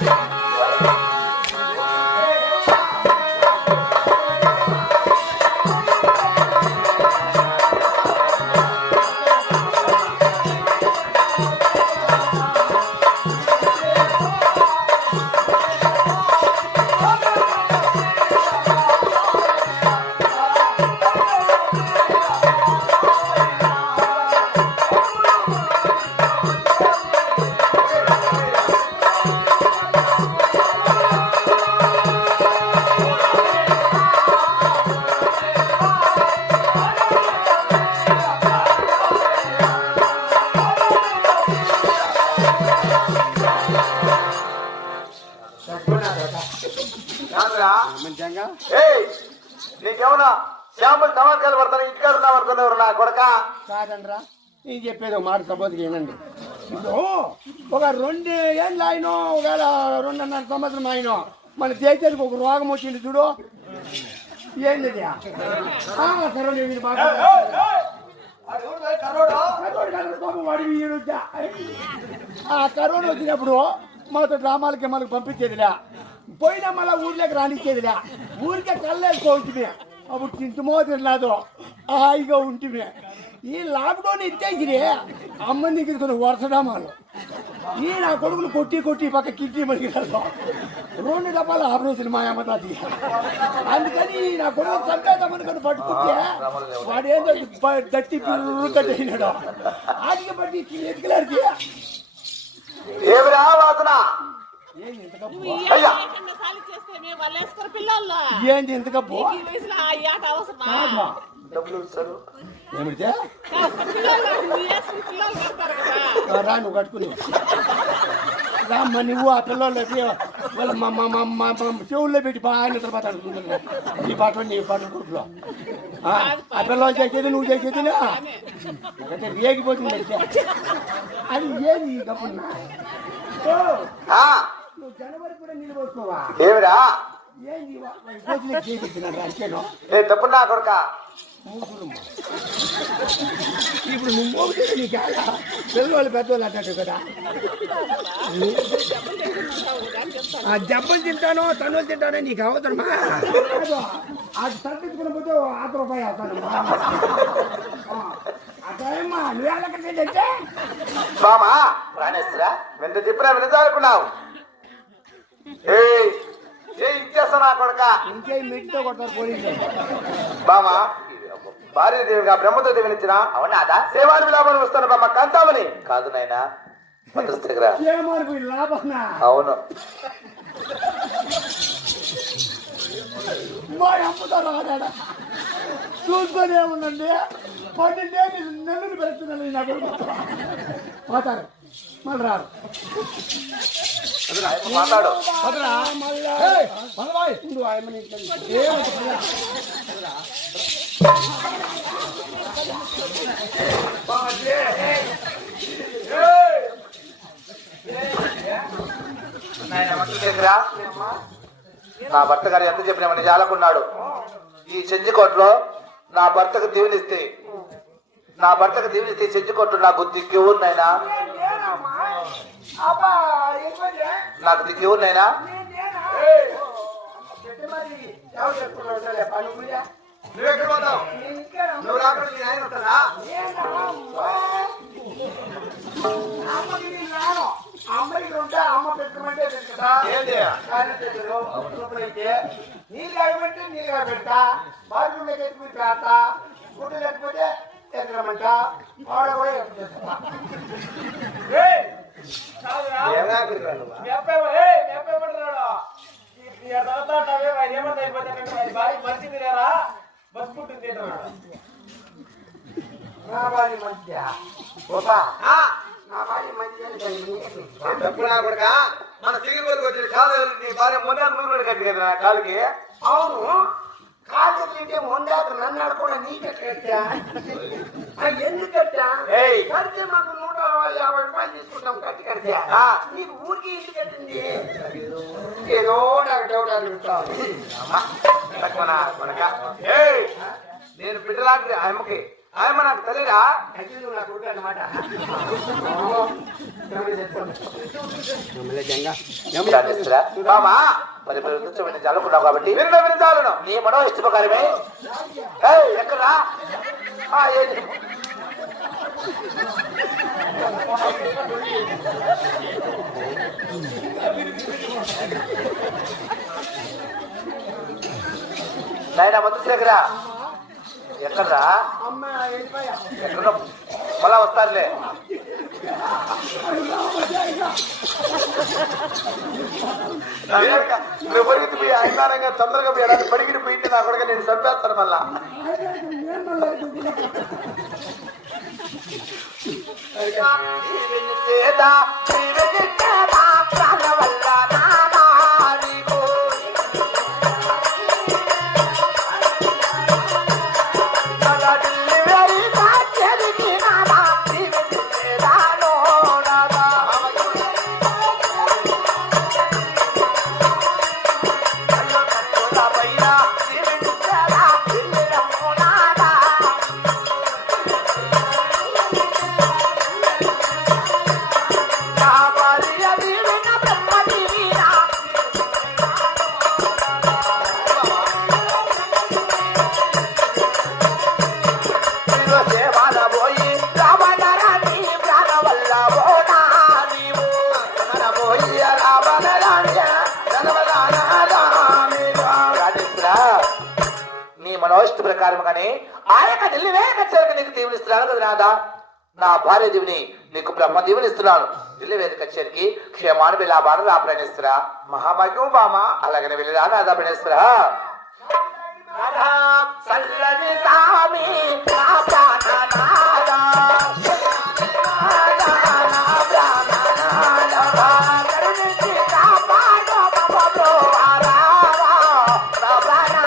Yeah. నీకేమన్నా sample టమాటాలు పడతాను ఇంటికాడ ఉన్నావు నా కొడక? కాదండ్రా. నేను చెప్పేది ఒక మాట సపోజ్ వినండి. ఇప్పుడు ఒక రెండు ఏళ్ళు ఆయన ఒకవేళ రెండున్నర సంవత్సరం ఆయన మన చేతికి ఒక రోగం వచ్చింది చూడు. ఏంది కరోనా ఇది బాగా కరోనా వచ్చినప్పుడు మాతో డ్రామాలకి మనకు పంపించేదిలే? పోయినా మళ్ళా ఊర్లోకి రానిచ్చేదిలే. ఊరికే కళ్ళేసుకోవచ్చుమే అప్పుడు తింటుమో తినలేదు హాయిగా ఉంటుమే. ఈ లాక్డౌన్ ఇచ్చేసిరే అమ్మ దగ్గర వరుస ఈ నా కొడుకులు కొట్టి కొట్టి పక్క కిట్టి మనకి రెండు డబ్బాలు ఆపరేషన్ మా అమ్మ తాతి అందుకని నా కొడుకు చంపేద్దామని కొన్ని పట్టుకుంటే వాడు ఏందో దట్టి పిల్లలు కట్టేసినాడు. ఆటికి బట్టి ఎత్తుకెళ్ళారు ఏమిరా వాసన ఏంది ఇంత కప్పు అయ్యా. సాలి చేస్తే డబ్బులు ఇస్తారు. కదా రా నువ్వు కట్టుకుని రామ్మ నువ్వు ఆ పిల్లలకి వాళ్ళ మా మా మా మా చెవుల్లో పెట్టి బాగా నిద్రపోతాడు నీ పాట నీ పాట కొట్లో ఆ పిల్లలు చేసేది నువ్వు చేసేదినా? నాకైతే రేగిపోతుంది. అది ఏది ఆ, నువ్వు జనవరి కూడా నిలబడుకోవా? ఏమిరా? ఏ తప్పు నా కొడక. ఇప్పుడు నువ్వు నీకు ఎలా? పిల్లవాళ్ళు పెద్దవాళ్ళు అంటాడు కదా. ఆ దెబ్బలు తింటానో తనులు తింటానో నీకు అవసరమా? అదో, తగ్గించుకుని పోతే ఆత రూపాయి అవుతానమ్మా అదేమ్మా నువ్వు ఎలాగంటే బామా రాణేశ్వరా ఎంత చెప్పినా వినజాలకున్నావు ఏయ్ ఏ కొడక ఇంకే మెట్టితో కొడతారు పోలీసులు. బామా భార్య దేవిగా బ్రహ్మతో దేవినిచ్చిన అవునాదా సేవాని విలాపం వస్తాను బామ్మ కాంతామని కాదు నాయనా అవును. చూసుకొని ఏముందండి? పన్నెండే నెలలు పెడుతున్నాను నా కొడుకు పోతారు. మళ్ళీ రారు. మాట్లాడు. నా భర్త గారు ఎంత చెప్పినామని జాలకున్నాడు ఈ చెంజికోట్లో నా భర్తకు దీవెనిస్తే నా భర్తకు దీవెనిస్తే చెంజికోట్లు నాకు దిక్కెవరు నాయనా ఏమది? నాకు దిక్కెవరు నాయనా అమ్మకి ఉంటే అమ్మ పెట్టమంటే పెట్టుకుంటా. లోపలైతే నీళ్ళు కాయమంటే నీళ్ళు కాయబెడతా బాత్రూంలోకి ఎత్తుకుని పెడతా గుడ్డు లేకపోతే ఎత్తమంట ఆడ కూడా ఎత్తుకుంటా ఏం ఆగిరిరా నువ్వు? నా భార్య మంచిదా? ఓపా నా భార్య మంచిదని డబ్బు నా కొడుకా? మన సిగిపోతుకు వచ్చిన కాలు నీ భార్య మొన్న ముందు కూడా కట్టి కదా కాలుకి? అవును. కాదు తింటే మొందాక నన్ను ఆడుకోవడా నీకే కట్టా ఆ, ఎందుకు కట్టా ఏయ్. కడితే మాకు నూట యాభై రూపాయలు తీసుకుంటాం కట్టి కడితే. నీకు ఊరికి ఇంటి కట్టింది. ఏదో నాకు డౌట్ అడుగుతావు నేను బిడ్డలాంటి అమ్మకి. ఆయమ్మ నాకు తెలియదా? అఖిలు నా కొడుకు మరి మీరు చల్లుకున్నావు కాబట్టి విన్న విని చాలును నీ మనో ఇష్ట ప్రకారమే ఏయ్, ఎక్కడ్రా? ఆ, ఏంటి? నాయన ముందు దగ్గర ఎక్కడ్రా? ఎక్కడ మళ్ళా వస్తారులే. నువ్వు పరిగెత్తి పోయి తొందరగా పోయి పరిగిరి పోయింది నా కొడుకు నేను చంపేస్తాను మళ్ళా. నీ పోస్ట్ ప్రకారం కానీ ఆ యొక్క నిల్లివేక చేరక నీకు దీవునిస్తున్నాను కదా రాదా నా భార్య దేవుని నీకు బ్రహ్మ దీవునిస్తున్నాను. నిల్లివేద కచేరికి క్షేమాను విలాభాను రా ప్రణిస్తురా మహాభాగ్యం బామ. అలాగనే వెళ్ళిరా నాదా ప్రణిస్తురా Bye-bye.